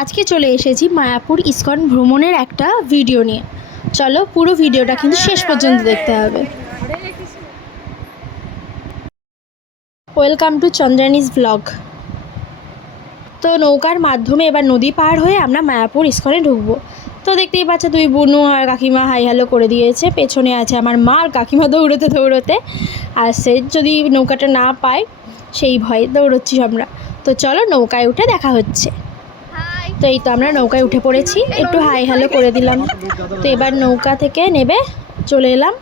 আজকে চলে এসেছি মায়াপুর ইসকন ভ্রমণের একটা ভিডিও নিয়ে। চলো পুরো ভিডিওটা কিন্তু শেষ পর্যন্ত দেখতে হবে। Welcome to Chandrani's blog. তো নৌকার মাধ্যমে এবার নদী পার হয়ে আমরা মায়াপুর ইসকনে ঢুকবো। তো দেখতেই পাচ্ছ দুই বোনু আর কাকিমা হাই হ্যালো করে দিয়েছে। পেছনে আছে আমার মা আর কাকিমা দৌড়োতে দৌড়োতে আসছে, যদি নৌকাটা না পায় সেই ভয়ে দৌড়চ্ছি আমরা। তো চলো নৌকায় উঠে দেখা হচ্ছে। তো এই তো আমরা নৌকায় উঠে পড়েছি, একটু হাই হ্যালো করে দিলাম। তো এবার নৌকা থেকে নেবে চলে এলাম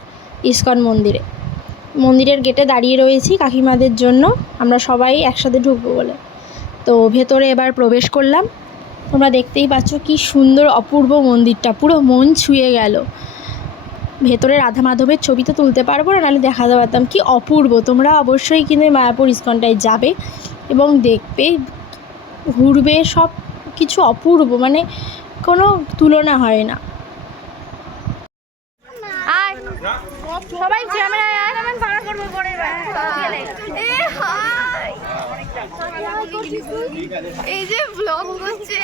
ইসকন মন্দিরে। মন্দিরের গেটে দাঁড়িয়ে রয়েছি কাকিমাদের জন্য, আমরা সবাই একসাথে ঢুকবো বলে। তো ভেতরে এবার প্রবেশ করলাম। তোমরা দেখতেই পাচ্ছ কি সুন্দর অপূর্ব মন্দিরটা, পুরো মন ছুঁয়ে গেল। ভেতরে রাধা মাধবের ছবি তো তুলতে পারবো না, নাহলে দেখাতে পারতাম। কি অপূর্ব! তোমরা অবশ্যই কিন্তু মায়াপুর ইসকনটায় যাবে এবং দেখবে, ঘুরবে, সব কিছু অপূর্ব, মানে কোনো তুলনা হয় না। সবাই এই যে ব্লগ করছে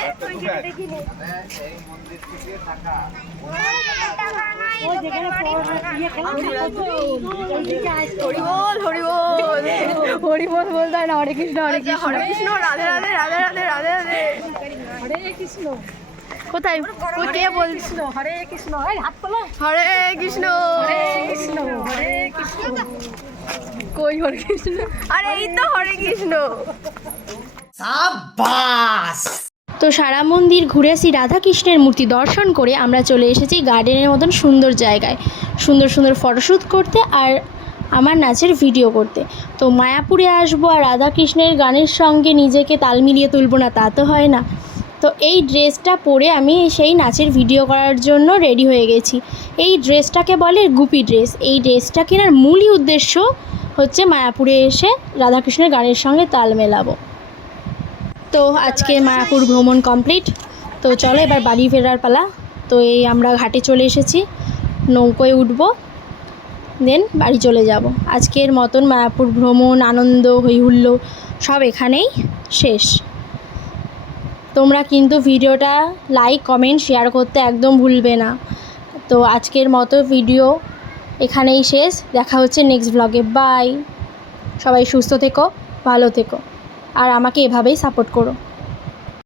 হরিবল বলতে হয় না, হরে কৃষ্ণ হরে কৃষ্ণ হরে কৃষ্ণ রাধে রাধে রাধে রাধে রাধে রাধে হরে কৃষ্ণ। কোথায় কে বলছিল হরে কৃষ্ণ? হাত তোলো। হরে কৃষ্ণ হরে কৃষ্ণ হরে কৃষ্ণ। কই হরে কৃষ্ণ? আরে এই তো হরে কৃষ্ণ। তো সারা মন্দির ঘুরে শ্রী রাধাকৃষ্ণের মূর্তি দর্শন করে আমরা চলে এসেছি গার্ডেনের মতন সুন্দর জায়গায়, সুন্দর সুন্দর ফটোশ্যুট করতে আর আমার নাচের ভিডিও করতে। তো মায়াপুরে আসবো আর রাধাকৃষ্ণের গানের সঙ্গে নিজেকে তাল মিলিয়ে তুলবো না, তা তো হয় না। তো এই ড্রেসটা পরে আমি সেই নাচের ভিডিও করার জন্য রেডি হয়ে গেছি। এই ড্রেসটাকে বলে গুপি ড্রেস। এই ড্রেসটা কেনার মূলই উদ্দেশ্য হচ্ছে মায়াপুরে এসে রাধাকৃষ্ণের গানের সঙ্গে তাল মেলাবো। তো আজকে মায়াপুর ভ্রমণ কমপ্লিট। তো চলো এবার বাড়ি ফেরার পালা। তো এই আমরা ঘাটে চলে এসেছি, নৌকোয় উঠবো, দেন বাড়ি চলে যাব। আজকের মতন মায়াপুর ভ্রমণ, আনন্দ, হইহুল্লো সব এখানেই শেষ। তোমরা কিন্তু ভিডিওটা লাইক, কমেন্ট, শেয়ার করতে একদম ভুলবে না। তো আজকের মতো ভিডিও এখানেই শেষ, দেখা হচ্ছে নেক্সট ব্লগে। বাই। সবাই সুস্থ থেকো, ভালো থেকো, আর আমাকে এভাবেই সাপোর্ট করো।